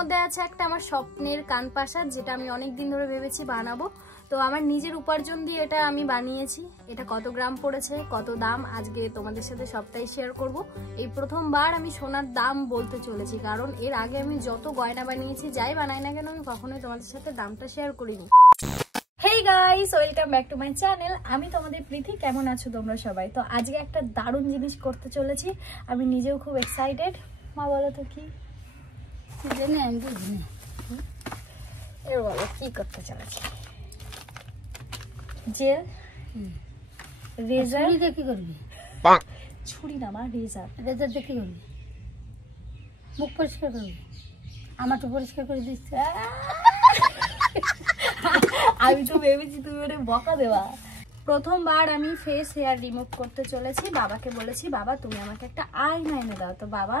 মধ্যে আছে একটা আমার স্বপ্নের কানপাশা, যেটা আমি অনেক দিন ধরে ভেবেছি বানাবো। তো আমার নিজের উপার্জন দিয়ে এটা আমি বানিয়েছি। এটা কত গ্রাম পড়েছে, কত দাম, আজকে তোমাদের সাথে সবটাই শেয়ার করব। এই প্রথমবার আমি সোনার দাম বলতে চলেছি, কারণ এর আগে আমি যত গয়না বানিয়েছি, যাই বানাই না কেন, আমি কখনোই তোমাদের সাথে দামটা শেয়ার করিনি। Hey guys, welcome back to my channel. আমি তোমাদের প্রীতি। কেমন আছো তোমরা সবাই? তো আজকে একটা দারুণ জিনিস করতে চলেছি, আমি নিজেও খুব এক্সাইটেড। মা বলো তো কি এর বলো কি করতে চলেছি? জেল, রেজার দিয়ে কি করবি? ছুরি না মা, রেজার। রেজার দিয়ে কি করবি? মুখ পরিষ্কার করবি? আমার তো পরিষ্কার করে দিচ্ছে। আমি তো ভেবেছি তুমি ওরে বকা দেওয়া। প্রথমবার আমি ফেস হেয়ার রিমুভ করতে চলেছি। বাবাকে বলেছি, বাবা তুমি আমাকে একটা আয়না এনে দাও। তো বাবা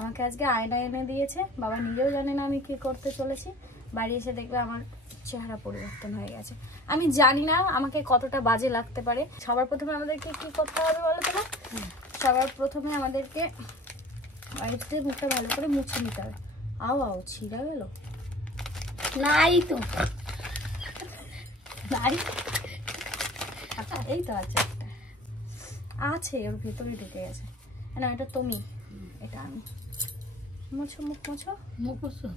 আমাকে আজকে আয়না এনে দিয়েছে। বাবা নিজেও জানে না আমি কি করতে চলেছি। বাড়ি এসে দেখবে আমার চেহারা পরিবর্তন হয়ে গেছে। আমি জানি না আমাকে কতটা বাজে লাগতে পারে। সবার প্রথমে আমাদেরকে কি করতে হবে বলো তো? সবার প্রথমে আমাদেরকে বাড়িতে মুখটা ভালো করে মুছে নিতে হবে। আও আও, ছিঁড়া গেল নাই তো, এই তো আছে, একটা আছে ওর ভেতরে ঢুকে গেছে। না এটা তুমি, এটা আমি। মুছো মুখ, মুছো মুখ, মুছো।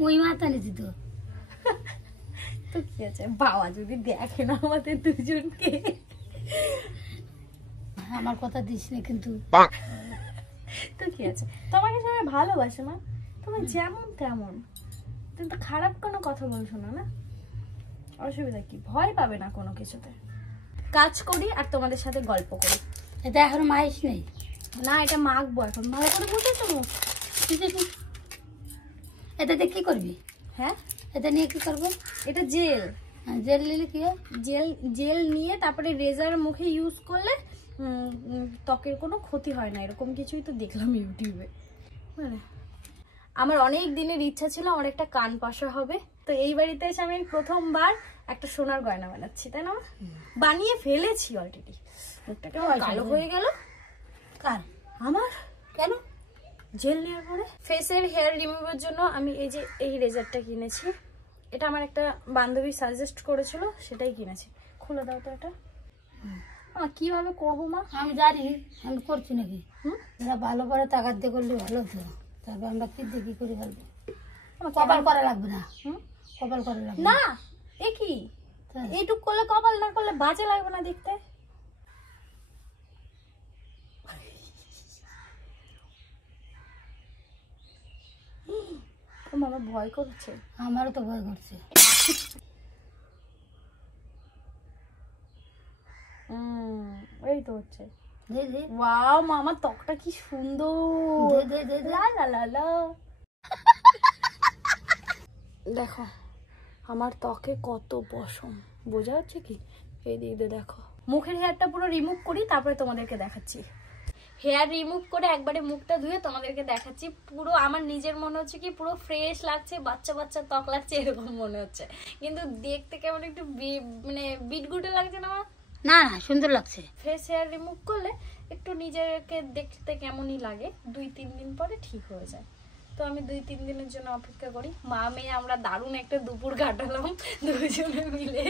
মই মাথা নিছি তো। তো কি আছে, বাবা যদি দেখে না আমাদের দুজনকে। আমার কথা দিস না কিন্তু। তো কি আছে, তোমাকে সবাই ভালোবাসে মা, তুমি যেমন তেমন। তুমি তো খারাপ কোনো কথা বলছো না, না? অসুবিধা কি? ভয় পাবে না কোনো কিছুতে। কাজ করি আর তোমাদের সাথে গল্প করি। এটা এখনো মাইস নেই না, এটা মাখবো এখন। ভালো করে বুঝেছো মুখ? এটাতে কি করবি? হ্যাঁ, এটা নিয়ে কি করবো? এটা জেল। জেল নিলে কি হয়? জেল নিয়ে তারপরে রেজার মুখে ইউজ করলে ত্বকের কোনো ক্ষতি হয় না, এরকম কিছুই তো দেখলাম ইউটিউবে। আমার অনেক দিনের ইচ্ছা ছিল আমার একটা কান পাশা হবে। তো এই বাড়িতে এসে আমি প্রথমবার একটা সোনার গয়না বানাচ্ছি, তাই না? বানিয়ে ফেলেছি অলরেডি। মুখটা কেমন কালো হয়ে গেল। কার? আমার। কেন? জেল নেওয়ার পরে ফেসের হেয়ার রিমুভের জন্য আমি এই যে এই রেজারটা কিনেছি। এটা আমার একটা বান্ধবী সাজেস্ট করেছিল, সেটাই কিনেছি। খুলে দাও তো এটা। কিভাবে করবো মা? আমি জানি, আমি করছি নাকি। এটা ভালো করে তাকাত দিয়ে করলে ভালো তো। তারপর আমরা কি দিয়ে কি করে ফেলবো? কপাল করা লাগবে না। কপাল করা লাগবে না। এ কি, এইটুক করলে কপাল না করলে বাজে লাগবে না দেখতে? মামা ভয় করছে। আমারও তো ভয় করছে। এই তো হচ্ছে। ওয়াও মামা, ত্বকটা কি সুন্দর। দেখো আমার ত্বকে কত পশম, বোঝা যাচ্ছে কি? এই দিকে দেখো। মুখের হেয়ারটা পুরো রিমুভ করি, তারপরে তোমাদেরকে দেখাচ্ছি। হেয়ার রিমুভ করে একবারে মুখটা ধুয়ে তোমাদেরকে দেখাচ্ছি। পুরো আমার নিজের মনে হচ্ছে কি পুরো ফ্রেশ লাগছে, বাচ্চা বাচ্চা ত্বক লাগছে, এরকম মনে হচ্ছে। কিন্তু দেখতে কেমন একটু মানে বিটগুটে লাগছে না? না না, সুন্দর লাগছে। ফেস হেয়ার রিমুভ করলে একটু নিজেকে দেখতে কেমনই লাগে, 2-3 দিন পরে ঠিক হয়ে যায়। তো আমি 2-3 দিনের জন্য অপেক্ষা করি। মা মেয়ে আমরা দারুণ একটা দুপুর কাটালাম দুজনে মিলে।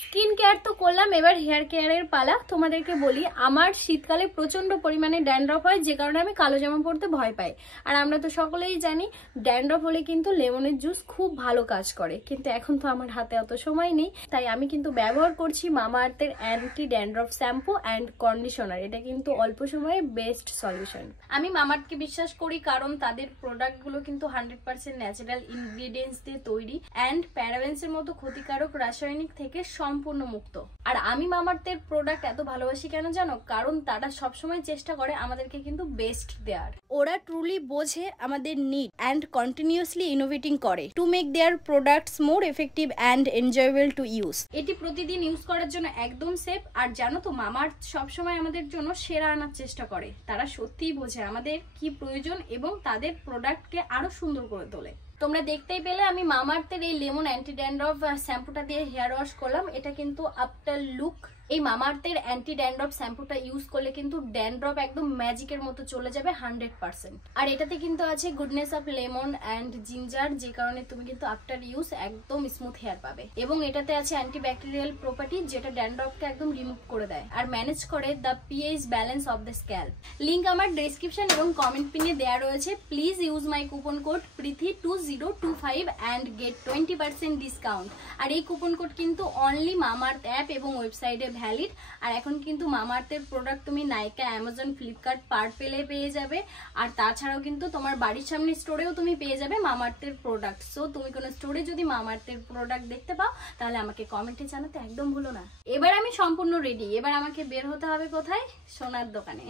স্কিন কেয়ার তো করলাম, এবার হেয়ার কেয়ারের পালা। তোমাদেরকে বলি, আমার শীতকালে প্রচন্ড পরিমাণে ড্যান্ড্রফ হয়, যে কারণে আমি কালো জামা পরতে ভয় পাই। আর আমরা তো সকলেই জানি ড্যান্ড্রফ হলে কিন্তু লেমনের জুস খুব ভালো কাজ করে, কিন্তু এখন তো আমার হাতে অত সময় নেই। তাই আমি কিন্তু ব্যবহার করছি মামাআর্থের anti dandruff shampoo and conditioner. এটা কিন্তু অল্প সময়ে বেস্ট সলিউশন। আমি মামাআর্থকে বিশ্বাস করি, কারণ তাদের প্রোডাক্টগুলো কিন্তু 100% ন্যাচারাল ইনগ্রিডিয়েন্টস দিয়ে তৈরি অ্যান্ড প্যারাবেন্সের মতো ক্ষতিকারক রাসায়নিক থেকে সম্পূর্ণ মুক্ত। আর আমি মামাআর্থের প্রোডাক্ট এত ভালোবাসি কেন জানো? কারণ তারা সবসময় চেষ্টা করে আমাদেরকে কিন্তু বেস্ট দেওয়ার। ওরা ট্রুলি বোঝে আমাদের নিড অ্যান্ড কন্টিনিউয়াসলি ইনোভেটিং করে to make their products more effective and enjoyable to use. এটি প্রতিদিন ইউজ করার জন্য একদম সেফ। আর জানো তো, মামাআর্থ সবসময় আমাদের জন্য সেরা আনার চেষ্টা করে। তারা সত্যিই বোঝে আমাদের কি প্রয়োজন এবং তাদের প্রোডাক্টকে আরো সুন্দর করে তোলে। তোমরা দেখতেই পেলে আমি মামাআর্থের এই লেমন অ্যান্টি ড্যান্ড্রফ শ্যাম্পুটা দিয়ে হেয়ার ওয়াশ করলাম। এটা কিন্তু আফটার লুক এই মামাআর্থের অ্যান্টি ড্যান্ড্রফ শ্যাম্পুটা ইউজ করলে কিন্তু ড্যান্ড্রফ একদম ম্যাজিকের মতো চলে যাবে 100%। আর এটাতে কিন্তু আছে goodness of lemon and ginger, যে কারণে তুমি কিন্তু আফটার ইউজ একদম স্মুথ হেয়ার পাবে। এবং এটাতে আছে অ্যান্টিব্যাকটেরিয়াল প্রপার্টি, যেটা ড্যান্ড্রফকে একদম রিমুভ করে দেয় আর ম্যানেজ করে the pH balance of the scalp. Link আমার ডেসক্রিপশন এবং কমেন্ট পিনে দেওয়া রয়েছে। Please use my coupon code প্রীতি2025 অ্যান্ড গেট 20% ডিসকাউন্ট। আর এই কুপন কোড কিন্তু অনলি মামাআর্থ অ্যাপ এবং ওয়েবসাইটে ভ্যালিড। আর এখন কিন্তু মামাআর্থের প্রোডাক্ট তুমি নাইকা, অ্যামাজন, ফ্লিপকার্ট, পার্পেলে পেয়ে যাবে। আর তাছাড়াও কিন্তু তোমার বাড়ির সামনে স্টোরেও তুমি পেয়ে যাবে মামাআর্থের প্রোডাক্ট। সো তুমি কোনো স্টোরে যদি মামাআর্থের প্রোডাক্ট দেখতে পাও তাহলে আমাকে কমেন্টে জানাতে একদম ভুলো না। এবার আমি সম্পূর্ণ রেডি। এবার আমাকে বের হতে হবে কোথায়? সোনার দোকানে।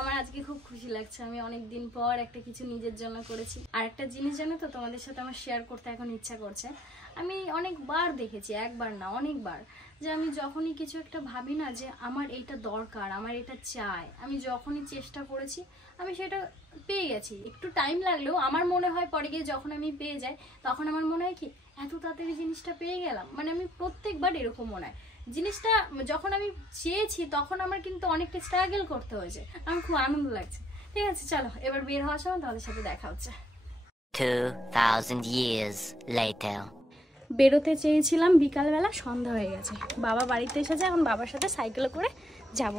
আমার আজকে খুব খুশি লাগছে, আমি অনেকদিন পর একটা কিছু নিজের জন্য করেছি। আর একটা জিনিস জানো তো, তোমাদের সাথে আমার শেয়ার করতে এখন ইচ্ছা করছে। আমি অনেকবার দেখেছি, একবার না অনেকবার, যে আমি যখনই কিছু একটা ভাবি না যে আমার এইটা দরকার, আমার এটা চাই, আমি যখনই চেষ্টা করেছি আমি সেটা পেয়ে গেছি। একটু টাইম লাগলেও আমার মনে হয় পরে গিয়ে যখন আমি পেয়ে যাই তখন আমার মনে হয় কি এত তাড়াতাড়ি জিনিসটা পেয়ে গেলাম। মানে আমি প্রত্যেকবার এরকম মনে হয়, জিনিসটা যখন আমি চেয়েছি তখন আমার কিন্তু অনেকটা স্ট্রাগল করতে হয়েছে। আমার খুব আনন্দ লাগছে। ঠিক আছে, চলো এবার বের হওয়ার সময় তাদের সাথে দেখা হচ্ছে। 2000 years later. বেরোতে চেয়েছিলাম বিকালবেলা, সন্ধ্যা হয়ে গেছে। বাবা বাড়িতে এসেছে, এখন বাবার সাথে সাইকেলে করে যাব।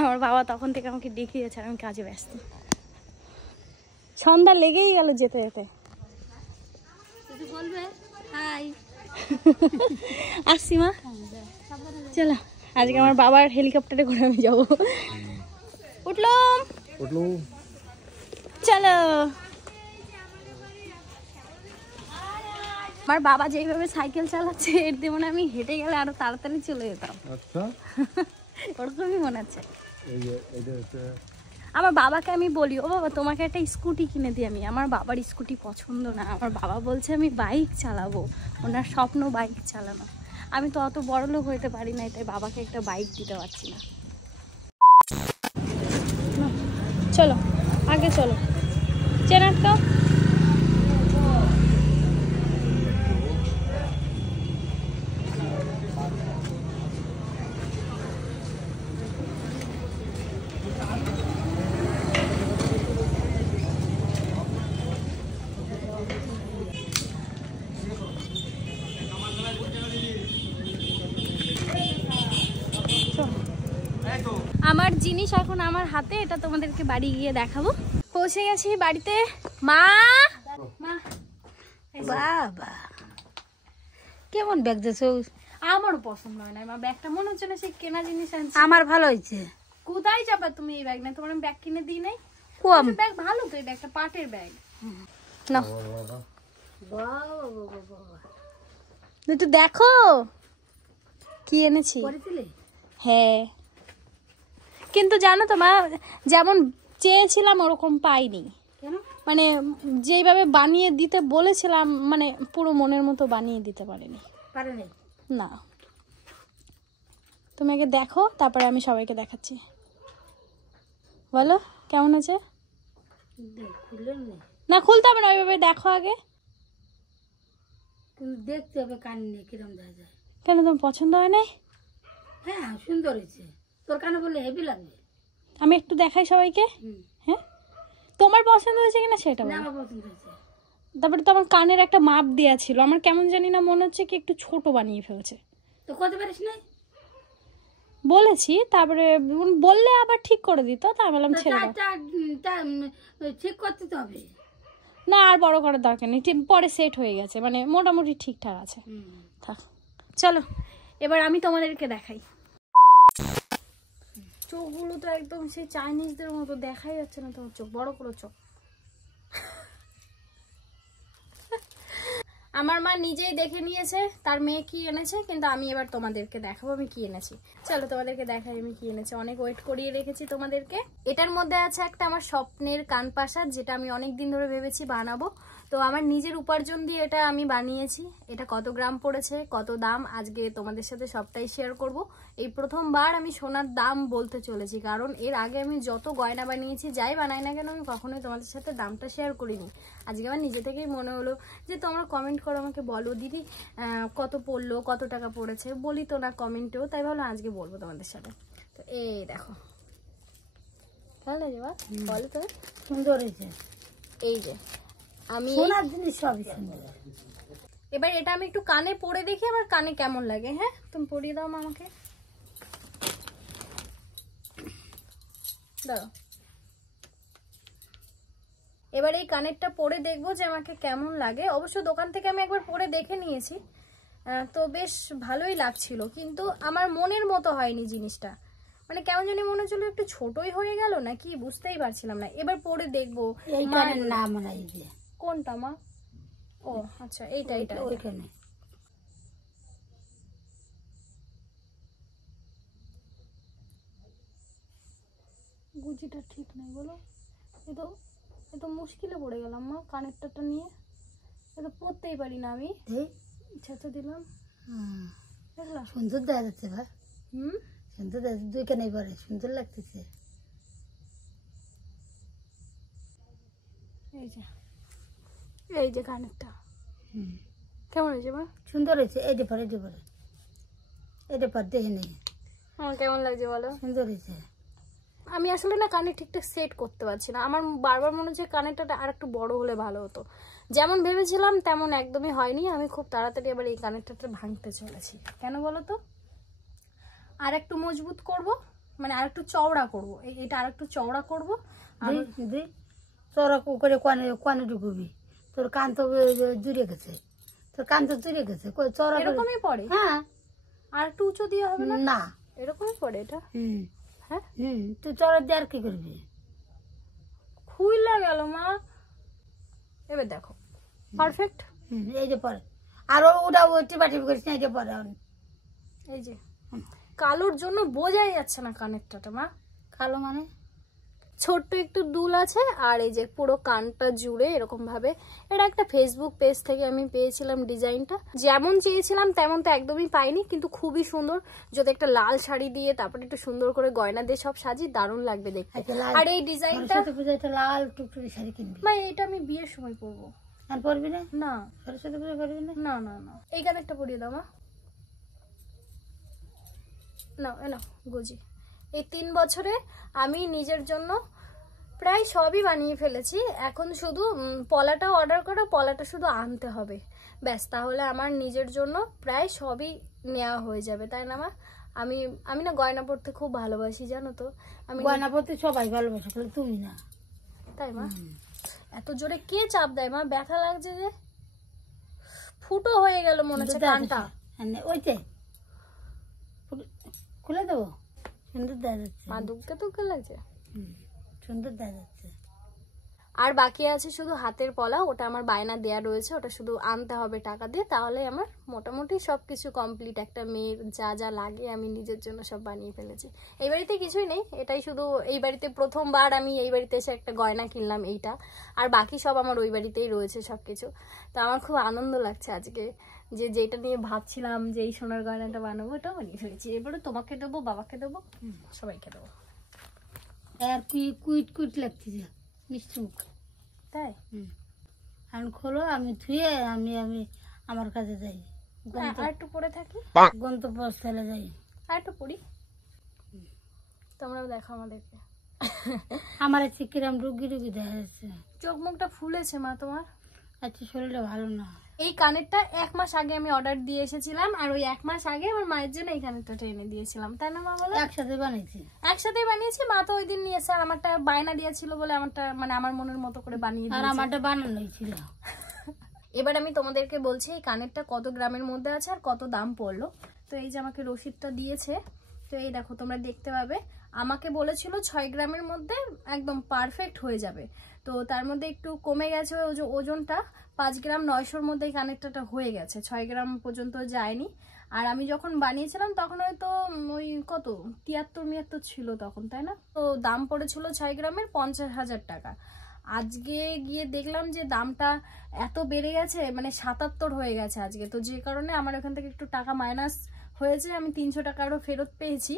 আমার বাবা তখন থেকে আমাকে দেখিয়ে যাচ্ছে, আমি কাজে ব্যস্ত। সন্ধ্যা লেগেই গেল যেতে যেতে। বলবে হাই। আসছি মা, চলো আজকে আমার বাবার হেলিকপ্টারে করে আমি যাবো। উঠলাম, চলো। আমার বাবা যেভাবে সাইকেল চালাচ্ছে এর দিয়ে মনে আমি হেঁটে গেলে আরো তাড়াতাড়ি চলে যেতাম। আচ্ছা, ওরকমই মনে হচ্ছে। আমার বাবাকে আমি বলি, ও বাবা তোমাকে একটা স্কুটি কিনে দিই আমি। আমার বাবার স্কুটি পছন্দ না, আমার বাবা বলছে আমি বাইক চালাবো, ওনার স্বপ্ন বাইক চালানো। আমি তো অত বড় লোক হইতে পারি না, তাই বাবাকে একটা বাইক দিতে পারছি না। চলো আগে চলো, চেন আটকাও। আমার জিনিস এখন আমার হাতে, এটা তোমাদেরকে বাড়ি গিয়ে দেখাবো। পৌঁছে গেছি বাড়িতে। মা, বাবা কেমন ব্যাগ দিয়েছো? আমারও পছন্দ হয় না মা, ব্যাগটা মনে হচ্ছে না সেই কেনা জিনিস আনছি। আমার ভালো হয়েছে। কোথায় যাবা তুমি এই ব্যাগ না? তোমার আমি ব্যাগ কিনে দিই নাই? কম ব্যাগ ভালো তো, এই ব্যাগটা পাটের ব্যাগ। না একটু দেখো কি এনেছি। হ্যাঁ, কিন্তু জানো তো মা, যেমন চেয়েছিলাম ওরকম পাইনি। কেন? মানে যেইভাবে বানিয়ে দিতে বলেছিলাম, মানে পুরো মনের মতো বানিয়ে দিতে পারিনি। না, তুমি আগে দেখো, তারপরে আমি সবাইকে দেখাচ্ছি। বলো কেমন আছে? না খুলতে হবে না, ওইভাবে দেখো আগে। দেখতে হবে কান নিয়ে কিরম যায়। কেন, তোমার পছন্দ হয় নাই? হ্যাঁ সুন্দর হয়েছে, তোর কানে বললে হেভি লাগবে। আমি একটু দেখাই সবাইকে। হ্যাঁ, তোমার পছন্দ হয়েছে কিনা সেটা বলো। আমার পছন্দ হয়েছে। তারপরে তো আমার কানের একটা মাপ দেওয়া ছিল, আমার কেমন জানি না মনে হচ্ছে কি একটু ছোট বানিয়ে ফেলছে। তো কত পারিস না? বলেছি, তারপরে বললে আবার ঠিক করে দিত, তাই বললাম ছেড়ে দাও। ঠিক করতে তো হবে না, আর বড় করার দরকার নেই, পরে সেট হয়ে গেছে, মানে মোটামুটি ঠিকঠাক আছে। থাক, চলো এবার আমি তোমাদেরকে দেখাই। চোখগুলো তো একদম সেই চাইনিজদের মতো, দেখাই যাচ্ছে না তোমার চোখ, বড় করে চোখ। আমার মা নিজেই দেখে নিয়েছে তার মেয়ে কি এনেছে, কিন্তু আমি এবার তোমাদেরকে দেখাবো আমি কি এনেছি। চলো তোমাদেরকে দেখাই আমি কি এনেছি। অনেক ওয়েট করিয়ে রেখেছি তোমাদেরকে। এটার মধ্যে আছে একটা আমার স্বপ্নের কানপাশা, যেটা আমি অনেক দিন ধরে ভেবেছি বানাবো। তো আমার নিজের উপার্জন দিয়ে এটা আমি বানিয়েছি। এটা কত গ্রাম পড়েছে, কত দাম, আজকে তোমাদের সাথে সবটাই শেয়ার করব। এই প্রথমবার আমি সোনার দাম বলতে চলেছি, কারণ এর আগে আমি যত গয়না বানিয়েছি যাই বানাই না কেন আমি কখনোই তোমাদের সাথে দামটা শেয়ার করিনি। আজকে আমার নিজে থেকেই মনে হলো যে তোমরা কমেন্ট করো, আমাকে বলো দিদি কত পড়লো, কত টাকা পড়েছে, বলি তো না কমেন্টেও, তাই ভাবলাম আজকে বলবো তোমাদের সাথে। তো এই দেখো ভালো লাগে বা বলো তো, সুন্দর হয়েছে। এই যে আমি সোনার জিনিস সবই সুন্দর। এবার এটা আমি একটু কানে পরে দেখি আমার কানে কেমন লাগে। হ্যাঁ তুমি পরিয়ে দাও মা আমাকে, দাও। এবার এই কানেরটা পরে দেখবো যে আমাকে কেমন লাগে। অবশ্য দোকান থেকে আমি একবার পরে দেখে নিয়েছি, তো বেশ ভালোই লাগছিল, কিন্তু আমার মনের মতো হয়নি জিনিসটা। মানে কেমন জানি মনে হচ্ছিল একটু ছোটই হয়ে গেল না কি, বুঝতেই পারছিলাম না। এবার পরে দেখবো। এইখানের নাম নাই যে কোনটা মা? ও আচ্ছা এইটা এইটা ওইখানে। গুজিটা ঠিক নেই বলো, এ তো মুশকিলে পড়ে গেলাম মা কানেরটা নিয়ে। এ তো পরতেই পারি না আমি, ছেঁচে দিলাম। দেখলাম সুন্দর দেখা যাচ্ছে ভাই, হুম সুন্দর দেখা যাচ্ছে, দুইখানে পরে সুন্দর লাগতেছে। এই যে কানেরটা কেমন হয়েছে মা? সুন্দর হয়েছে। এইটা পরে এইটা পরে এটা পর দেখে নেই আমার কেমন লাগছে বলো? সুন্দর হয়েছে। আমি আসলে না কানে ঠিকঠাক সেট করতে পারছি না, আমার বারবার মনে হচ্ছে কানেরটা আর একটু বড় হলে ভালো হতো। যেমন ভেবেছিলাম তেমন একদমই হয়নি। আমি খুব তাড়াতাড়ি আবার এই কানেরটাটা ভাঙতে চলেছি। কেন বলো তো? আর একটু মজবুত করব, মানে আর একটু চওড়া করব, এটা আর একটু চওড়া করব। তোরা করে কানে কানে ঢুকবি, তোর কান তো জুড়ে গেছে, তোর কান তো জুড়ে গেছে। চড়া এরকমই পড়ে? হ্যাঁ। আর একটু উঁচু দিয়ে হবে না? না এরকমই পড়ে এটা। হ্যাঁ তুই চড়া দিয়ে আর কি করবি? খুইলা গেল মা। এবার দেখো পারফেক্ট। এই যে পরে আর ওটা টিপা টিপি করিস না, এই যে পরে এই যে কালোর জন্য বোঝাই যাচ্ছে না কানেরটা মা। কালো মানে ছোট্ট একটু দুল আছে, আর এই যে পুরো কানটা জুড়ে এরকম ভাবে। এটা একটা ফেসবুক পেজ থেকে আমি পেয়েছিলাম ডিজাইনটা, যেমন চেয়েছিলাম তেমন তো একদমই পাইনি, কিন্তু খুবই সুন্দর। যদি একটা লাল শাড়ি দিয়ে তারপরে একটু সুন্দর করে গয়না দিয়ে সব সাজিয়ে দারুণ লাগবে দেখতে। আর এই ডিজাইনটা লাল টুকটুকি শাড়ি কিনবি? ভাই এটা আমি বিয়ের সময় পরবো। আর পরবি না? না সরস্বতী পুজো করবি না? না না না, এই কানেরটা পরিয়ে দাও মা। না না গুজি, এই 3 বছরে আমি নিজের জন্য প্রায় সবই বানিয়ে ফেলেছি। এখন শুধু পলাটা অর্ডার করো, পলাটা শুধু আনতে হবে, ব্যাস। তাহলে আমার নিজের জন্য প্রায় সবই নেওয়া হয়ে যাবে, তাই না মা? আমি না গয়না পরতে খুব ভালোবাসি জানো তো। আমি গয়না পরতে সবাই ভালোবাসে, খালি তুমি না। তাই মা? এত জোরে কে চাপ দেয় মা? ব্যথা লাগছে যে, ফুটো হয়ে গেল মনে হচ্ছে কানটা। ওইতে খুলে দেবো, সুন্দর দেখা যাচ্ছে। মা দুঃখে দুঃখে লাগছে, সুন্দর দেখা যাচ্ছে। আর বাকি আছে শুধু হাতের পলা, ওটা আমার বায়না দেয়া রয়েছে, ওটা শুধু আনতে হবে টাকা দিয়ে, তাহলে আমার মোটামুটি সবকিছু কমপ্লিট। একটা মেয়ের যা যা লাগে আমি নিজের জন্য সব বানিয়ে ফেলেছি। এই বাড়িতে কিছুই নেই, এটাই শুধু এই বাড়িতে প্রথমবার আমি এই বাড়িতে এসে একটা গয়না কিনলাম এইটা, আর বাকি সব আমার ওই বাড়িতেই রয়েছে সবকিছু। তো আমার খুব আনন্দ লাগছে আজকে, যে যেটা নিয়ে ভাবছিলাম যে এই সোনার গয়নাটা বানাবো, ওটাও বানিয়ে ফেলেছি। এবারে তোমাকে দেবো, বাবাকে দেবো, সবাইকে দেবো। আর কুইট কুইট লাগতেছে, মিষ্টি মুখ। তাই আমি খোলো, আমি ধুয়ে আমি আমি আমার কাছে যাই, আর একটু পরে থাকি, গন্তব্যস্থলে যাই। আর একটু পড়ি, তোমরাও দেখো আমাদেরকে। আমার আজকে কিরম রুগী রুগী দেখা যাচ্ছে, চোখ মুখটা ফুলেছে মা তোমার। আজকে শরীরটা ভালো না। এই কানেরটা 1 মাস আগে আমি অর্ডার দিয়ে এসেছিলাম, আর ওই 1 মাস আগে আমার মায়ের জন্য এই কানেরটা এনে দিয়েছিলাম, তাই না মা বলো? একসাথে বানাইছি, একসাথেই বানিয়েছি। মা তো ওই দিন নিয়েছে, আর আমারটা বায়না দিয়েছিল বলে আমারটা মানে আমার মনের মতো করে বানিয়ে আর দিয়েছে। আমারটা বানানো ছিল। এবার আমি তোমাদেরকে বলছি এই কানেরটা কত গ্রামের মধ্যে আছে আর কত দাম পড়লো। তো এই যে আমাকে রসিদটা দিয়েছে, তো এই দেখো তোমরা দেখতে পাবে। আমাকে বলেছিল 6 গ্রামের মধ্যে একদম পারফেক্ট হয়ে যাবে, তো তার মধ্যে একটু কমে গেছে ওজনটা। 5 গ্রাম 900-র মধ্যে এই কানেরটা হয়ে গেছে, 6 গ্রাম পর্যন্ত যায়নি। আর আমি যখন বানিয়েছিলাম তখন হয়তো ওই কত 73-74 ছিল তখন, তাই না? তো দাম পড়েছিল 6 গ্রামের 50,000 টাকা। আজকে গিয়ে দেখলাম যে দামটা এত বেড়ে গেছে, মানে 77 হয়ে গেছে আজকে। তো যে কারণে আমার এখান থেকে একটু টাকা মাইনাস হয়েছে আমি 300 টাকারও ফেরত পেয়েছি।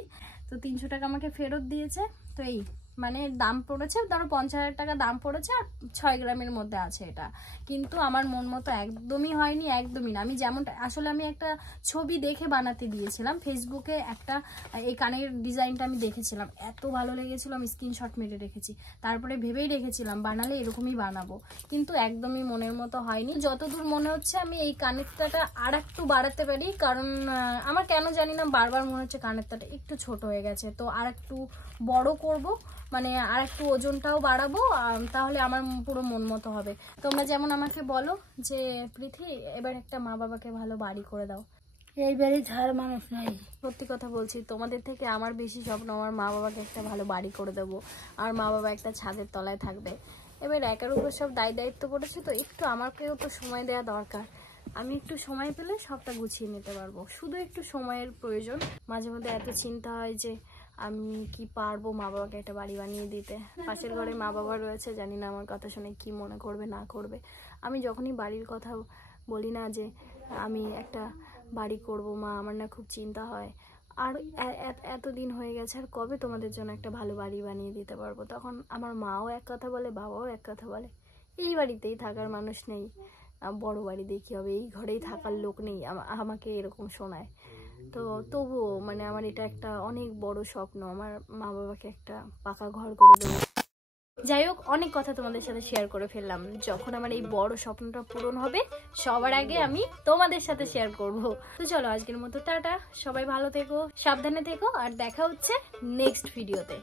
তো 300 টাকা আমাকে ফেরত দিয়েছে। তো এই মানে দাম পড়েছে ধরো 50,000 টাকা দাম পড়েছে, আর 6 গ্রামের মধ্যে আছে এটা। কিন্তু আমার মন মতো একদমই হয়নি, একদমই না। আমি যেমনটা আসলে আমি একটা ছবি দেখে বানাতে দিয়েছিলাম ফেসবুকে, একটা এই কানের ডিজাইনটা আমি দেখেছিলাম, এত ভালো লেগেছিল আমি স্ক্রিনশট মেরে রেখেছি। তারপরে ভেবেই রেখেছিলাম বানালে এরকমই বানাবো, কিন্তু একদমই মনের মতো হয়নি। যতদূর মনে হচ্ছে আমি এই কানেরটাটা আর একটু বাড়াতে পারি, কারণ আমার কেন জানি না বারবার মনে হচ্ছে কানেরটাটা একটু ছোট হয়ে গেছে। তো আর একটু বড় করব, মানে আর একটু ওজনটাও বাড়াবো, তাহলে আমার পুরো মন মতো হবে। তোমরা যেমন আমাকে বলো যে পৃথি এবার একটা মা বাবাকে ভালো বাড়ি করে দাও, এই বাড়ি ছাড় মানুষ নাই। সত্যি কথা বলছি, তোমাদের থেকে আমার বেশি স্বপ্ন আমার মা বাবাকে একটা ভালো বাড়ি করে দেবো, আর মা বাবা একটা ছাদের তলায় থাকবে। এবার একার উপর সব দায়িত্ব পড়েছে, তো একটু আমাকেও তো সময় দেওয়া দরকার। আমি একটু সময় পেলে সবটা গুছিয়ে নিতে পারবো, শুধু একটু সময়ের প্রয়োজন। মাঝে মধ্যে এত চিন্তা হয় যে আমি কি পারবো মা বাবাকে একটা বাড়ি বানিয়ে দিতে। পাশের ঘরে মা বাবা রয়েছে, জানি না আমার কথা শুনে কি মনে করবে না করবে। আমি যখনই বাড়ির কথা বলি না যে আমি একটা বাড়ি করব মা, আমার না খুব চিন্তা হয়। আর এতদিন হয়ে গেছে, আর কবে তোমাদের জন্য একটা ভালো বাড়ি বানিয়ে দিতে পারবো। তখন আমার মাও এক কথা বলে, বাবাও এক কথা বলে, এই বাড়িতেই থাকার মানুষ নেই, বড় বাড়ি দিয়ে কী হবে, এই ঘরেই থাকার লোক নেই, আমাকে এরকম শোনায়। তো তবুও মানে আমার এটা একটা অনেক বড় স্বপ্ন, আমার মা বাবাকে একটা পাকা ঘর করে দেবো। যাই হোক, অনেক কথা তোমাদের সাথে শেয়ার করে ফেললাম। যখন আমার এই বড় স্বপ্নটা পূরণ হবে সবার আগে আমি তোমাদের সাথে শেয়ার করব। তো চলো আজকের মতো টাটা, সবাই ভালো থেকো, সাবধানে থেকো, আর দেখা হচ্ছে নেক্সট ভিডিওতে।